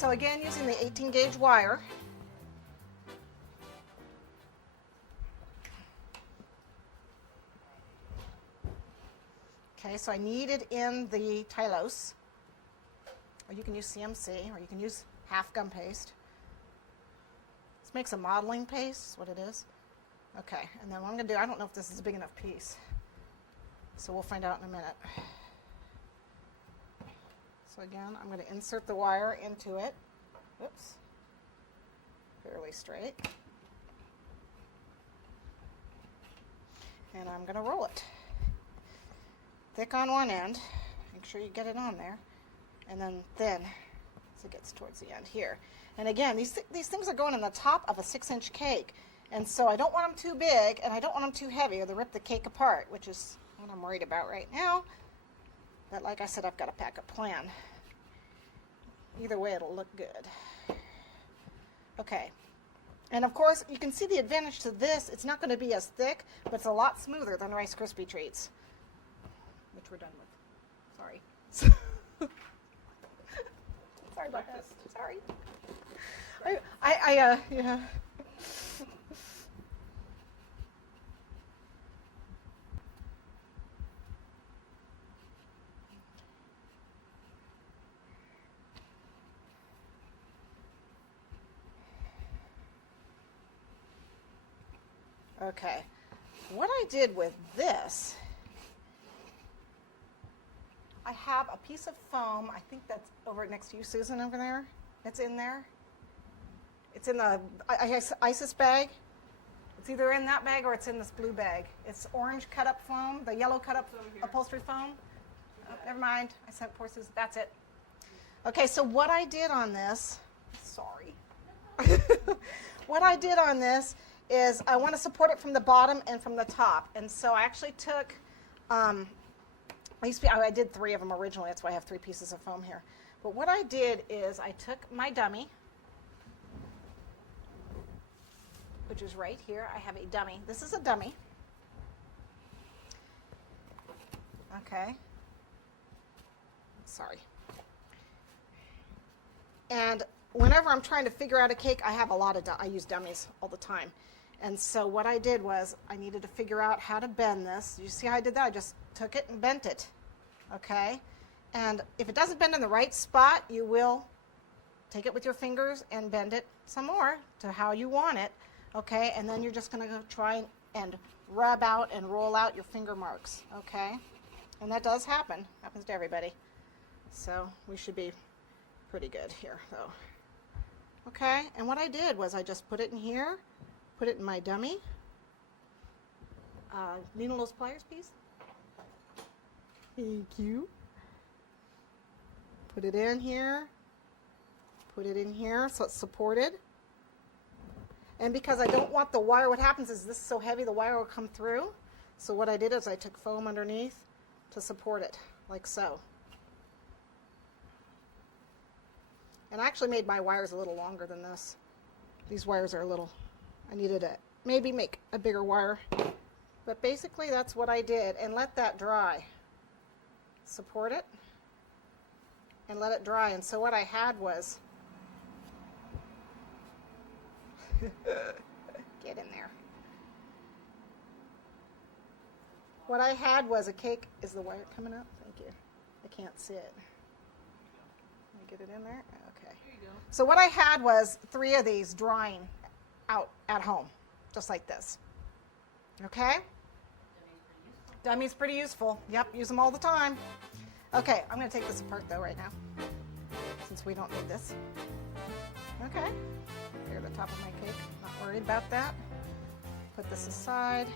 So again, using the 18 gauge wire. Okay, so I knead it in the Tylose, or you can use CMC, or you can use half gum paste. This makes a modeling paste, is what it is. Okay, and then what I'm going to do, I don't know if this is a big enough piece, so we'll find out in a minute. So again, I'm going to insert the wire into it. Oops, fairly straight. And I'm going to roll it. Thick on one end, make sure you get it on there, and then thin as it gets towards the end here. And again, these things are going in the top of a 6-inch cake, and so I don't want them too big, and I don't want them too heavy, or they'll rip the cake apart, which is what I'm worried about right now. But like I said, I've got a backup plan. Either way, it'll look good. Okay. And of course, you can see the advantage to this. It's not going to be as thick, but it's a lot smoother than Rice Krispie treats, which we're done with. Sorry. Sorry about that. Sorry. Yeah. Okay. What I did with this, I have a piece of foam. I think that's over next to you, Susan, over there. It's in there. It's in the ISIS bag. It's either in that bag or it's in this blue bag. It's orange cut-up foam, the yellow cut-up upholstery foam. Oh, never mind. I sent poor Susan. That's it. Okay, so what I did on this, sorry. What I did on this is I want to support it from the bottom and from the top. And so I actually took, I did 3 of them originally. That's why I have 3 pieces of foam here. But what I did is I took my dummy, which is right here. I have a dummy. This is a dummy. Okay. Sorry. And whenever I'm trying to figure out a cake, I have a lot of I use dummies all the time. And so what I did was I needed to figure out how to bend this. You see how I did that? I just took it and bent it. Okay? And if it doesn't bend in the right spot, you will take it with your fingers and bend it some more to how you want it. Okay? And then you're just going to go try and rub out and roll out your finger marks. Okay? And that does happen. Happens to everybody. So we should be pretty good here, though. Okay? And what I did was I just put it in here. Put it in my dummy. Need one of those pliers, please? Thank you. Put it in here. Put it in here so it's supported. And because I don't want the wire, what happens is this is so heavy the wire will come through. So what I did is I took foam underneath to support it, like so. And I actually made my wires a little longer than this. These wires are a little... I needed to maybe make a bigger wire. But basically that's what I did. And let that dry. Support it. And let it dry. And so what I had was... Get in there. What I had was a cake... Is the wire coming up? Thank you. I can't see it. Can I get it in there? Okay. Here you go. So what I had was 3 of these drying out at home, just like this. Okay? Dummy's pretty useful. Yep, use them all the time. Okay, I'm going to take this apart though right now, since we don't need this. Okay, here at the top of my cake. Not worried about that. Put this aside.